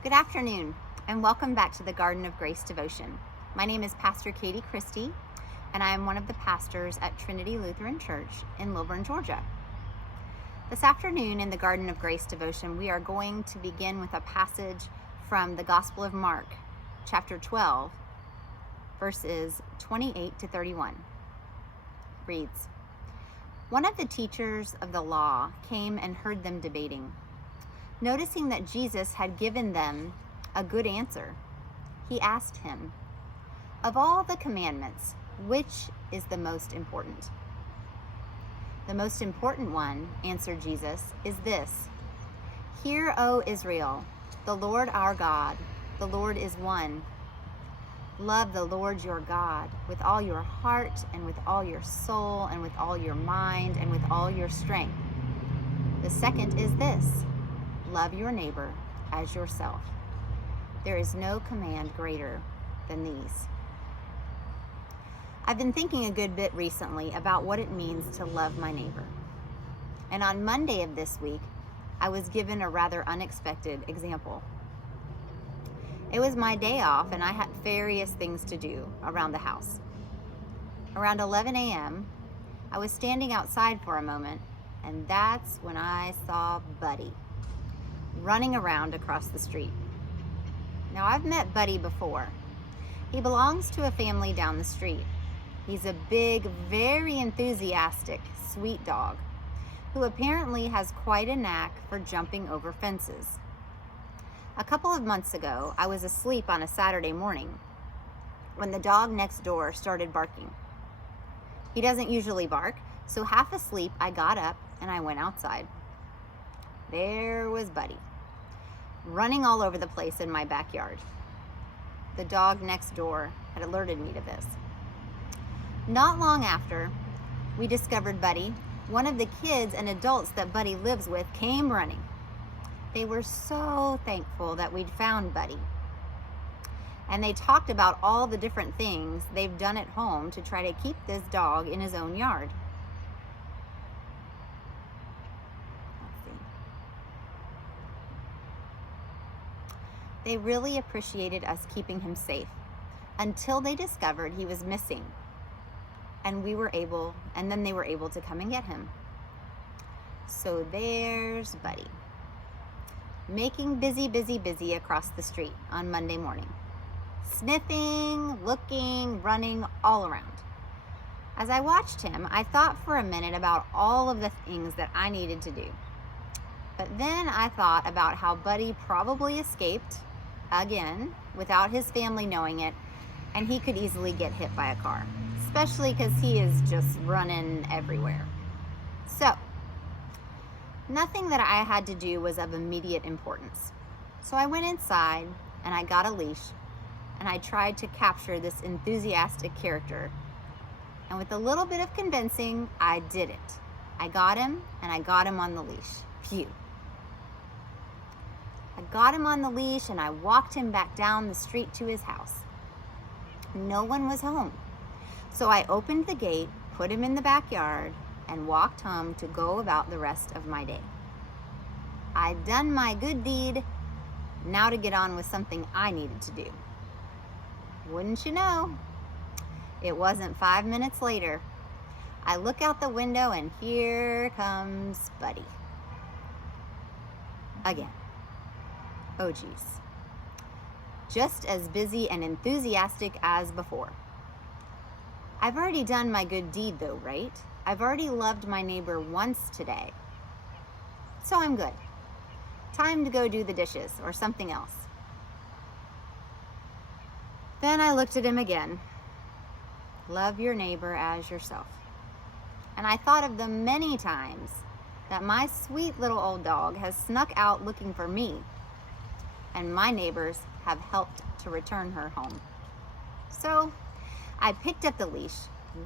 Good afternoon, and welcome back to the Garden of Grace devotion. My name is Pastor Katie Christie, and I am one of the pastors at Trinity Lutheran Church in Lilburn, Georgia. This afternoon in the Garden of Grace devotion, we are going to begin with a passage from the Gospel of Mark, chapter 12, verses 28 to 31. It reads, "One of the teachers of the law came and heard them debating. Noticing that Jesus had given them a good answer, he asked him, 'Of all the commandments, which is the most important?' 'The most important one,' answered Jesus, 'is this: Hear, O Israel, the Lord our God, the Lord is one. Love the Lord your God with all your heart and with all your soul and with all your mind and with all your strength. The second is this: love your neighbor as yourself. There is no command greater than these.'" I've been thinking a good bit recently about what it means to love my neighbor. And on Monday of this week, I was given a rather unexpected example. It was my day off and I had various things to do around the house. Around 11 a.m., I was standing outside for a moment, and that's when I saw Buddy running around across the street. Now, I've met Buddy before. He belongs to a family down the street. He's a big, very enthusiastic, sweet dog who apparently has quite a knack for jumping over fences. A couple of months ago, I was asleep on a Saturday morning when the dog next door started barking. He doesn't usually bark, so half asleep, I got up and I went outside. There was Buddy, running all over the place in my backyard. The dog next door had alerted me to this. Not long after, we discovered Buddy. One of the kids and adults that Buddy lives with came running. They were so thankful that we'd found Buddy. And they talked about all the different things they've done at home to try to keep this dog in his own yard. They really appreciated us keeping him safe until they discovered he was missing. And then they were able to come and get him. So there's Buddy, making busy across the street on Monday morning, sniffing, looking, running all around. As I watched him, I thought for a minute about all of the things that I needed to do. But then I thought about how Buddy probably escaped again without his family knowing it, and he could easily get hit by a car, especially because he is just running everywhere. So, nothing that I had to do was of immediate importance. So I went inside and I got a leash and I tried to capture this enthusiastic character. And with a little bit of convincing, I did it. I got him and I got him on the leash. Phew. I got him on the leash and I walked him back down the street to his house. No one was home. So I opened the gate, put him in the backyard, and walked home to go about the rest of my day. I'd done my good deed, now to get on with something I needed to do. Wouldn't you know, it wasn't 5 minutes later. I look out the window and here comes Buddy. Again. Oh geez. Just as busy and enthusiastic as before. I've already done my good deed though, right? I've already loved my neighbor once today. So I'm good. Time to go do the dishes or something else. Then I looked at him again. Love your neighbor as yourself. And I thought of the many times that my sweet little old dog has snuck out looking for me, and my neighbors have helped to return her home. So I picked up the leash,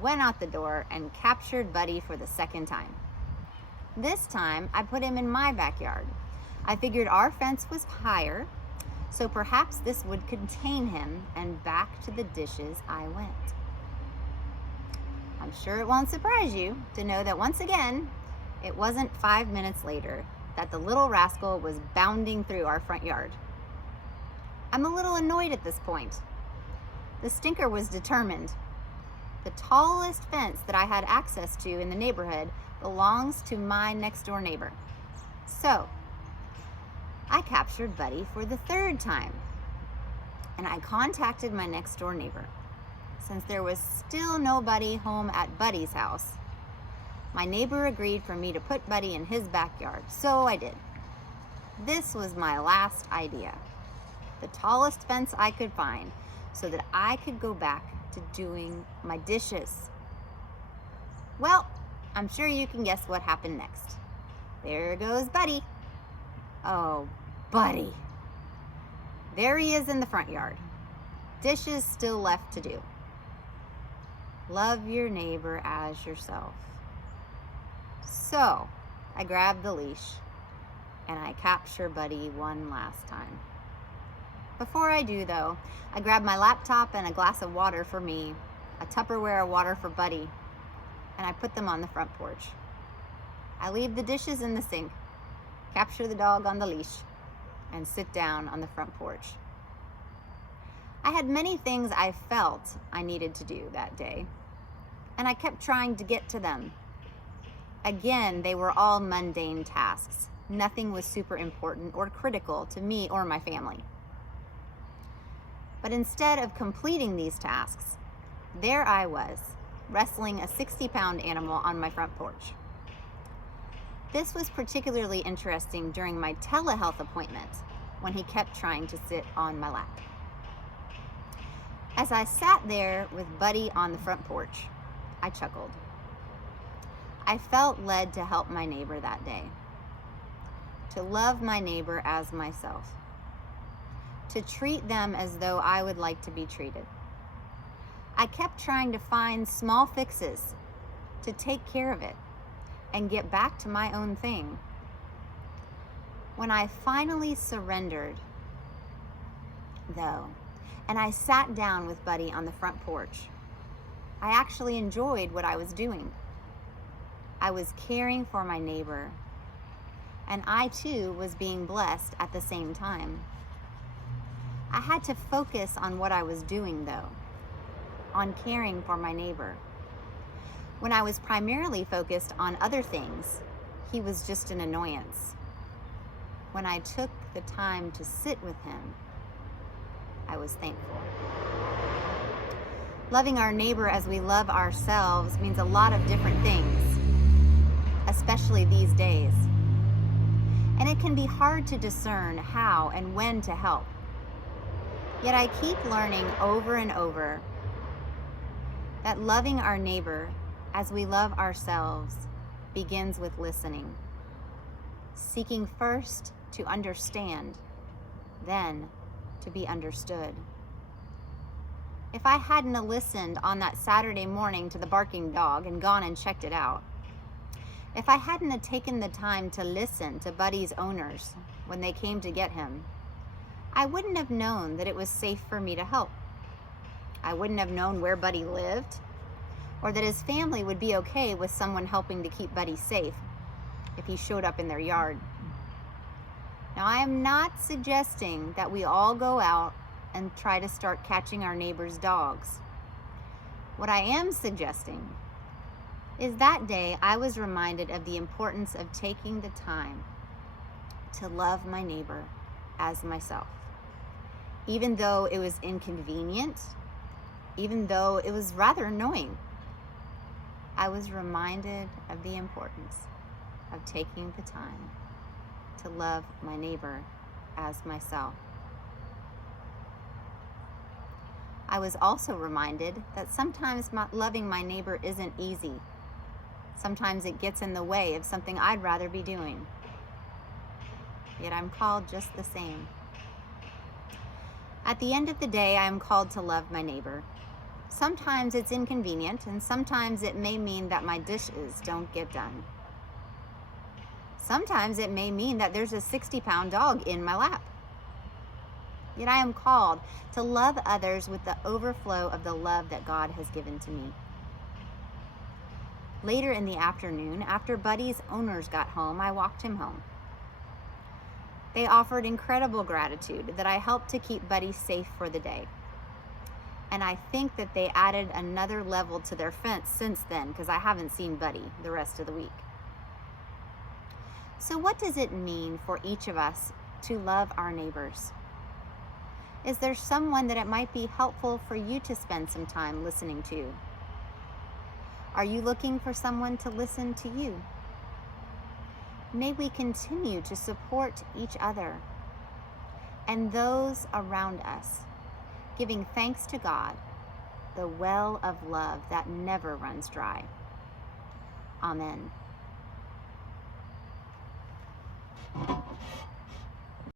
went out the door, and captured Buddy for the second time. This time, I put him in my backyard. I figured our fence was higher, so perhaps this would contain him, and back to the dishes I went. I'm sure it won't surprise you to know that once again, it wasn't 5 minutes later that the little rascal was bounding through our front yard. I'm a little annoyed at this point. The stinker was determined. The tallest fence that I had access to in the neighborhood belongs to my next door neighbor. So I captured Buddy for the third time, and I contacted my next door neighbor. Since there was still nobody home at Buddy's house, my neighbor agreed for me to put Buddy in his backyard, so I did. This was my last idea. The tallest fence I could find so that I could go back to doing my dishes. Well, I'm sure you can guess what happened next. There goes Buddy. Oh, Buddy. There he is in the front yard. Dishes still left to do. Love your neighbor as yourself. So, I grabbed the leash and I capture Buddy one last time. Before I do, though, I grab my laptop and a glass of water for me, a Tupperware of water for Buddy, and I put them on the front porch. I leave the dishes in the sink, capture the dog on the leash, and sit down on the front porch. I had many things I felt I needed to do that day, and I kept trying to get to them. Again, they were all mundane tasks. Nothing was super important or critical to me or my family. But instead of completing these tasks, there I was, wrestling a 60-pound animal on my front porch. This was particularly interesting during my telehealth appointment, when he kept trying to sit on my lap. As I sat there with Buddy on the front porch, I chuckled. I felt led to help my neighbor that day, to love my neighbor as myself, to treat them as though I would like to be treated. I kept trying to find small fixes to take care of it and get back to my own thing. When I finally surrendered, though, and I sat down with Buddy on the front porch, I actually enjoyed what I was doing. I was caring for my neighbor, and I too was being blessed at the same time. I had to focus on what I was doing, though, on caring for my neighbor. When I was primarily focused on other things, he was just an annoyance. When I took the time to sit with him, I was thankful. Loving our neighbor as we love ourselves means a lot of different things, especially these days. And it can be hard to discern how and when to help. Yet I keep learning over and over that loving our neighbor as we love ourselves begins with listening, seeking first to understand, then to be understood. If I hadn't listened on that Saturday morning to the barking dog and gone and checked it out, if I hadn't taken the time to listen to Buddy's owners when they came to get him, I wouldn't have known that it was safe for me to help. I wouldn't have known where Buddy lived, or that his family would be okay with someone helping to keep Buddy safe if he showed up in their yard. Now, I am not suggesting that we all go out and try to start catching our neighbors' dogs. What I am suggesting is that day I was reminded of the importance of taking the time to love my neighbor as myself. Even though it was inconvenient, even though it was rather annoying, I was reminded of the importance of taking the time to love my neighbor as myself. I was also reminded that sometimes loving my neighbor isn't easy. Sometimes it gets in the way of something I'd rather be doing. Yet I'm called just the same. At the end of the day, I am called to love my neighbor. Sometimes it's inconvenient, and sometimes it may mean that my dishes don't get done. Sometimes it may mean that there's a 60-pound dog in my lap. Yet I am called to love others with the overflow of the love that God has given to me. Later in the afternoon, after Buddy's owners got home, I walked him home. They offered incredible gratitude that I helped to keep Buddy safe for the day. And I think that they added another level to their fence since then, because I haven't seen Buddy the rest of the week. So what does it mean for each of us to love our neighbors? Is there someone that it might be helpful for you to spend some time listening to? Are you looking for someone to listen to you? May we continue to support each other and those around us, giving thanks to God, the well of love that never runs dry. Amen.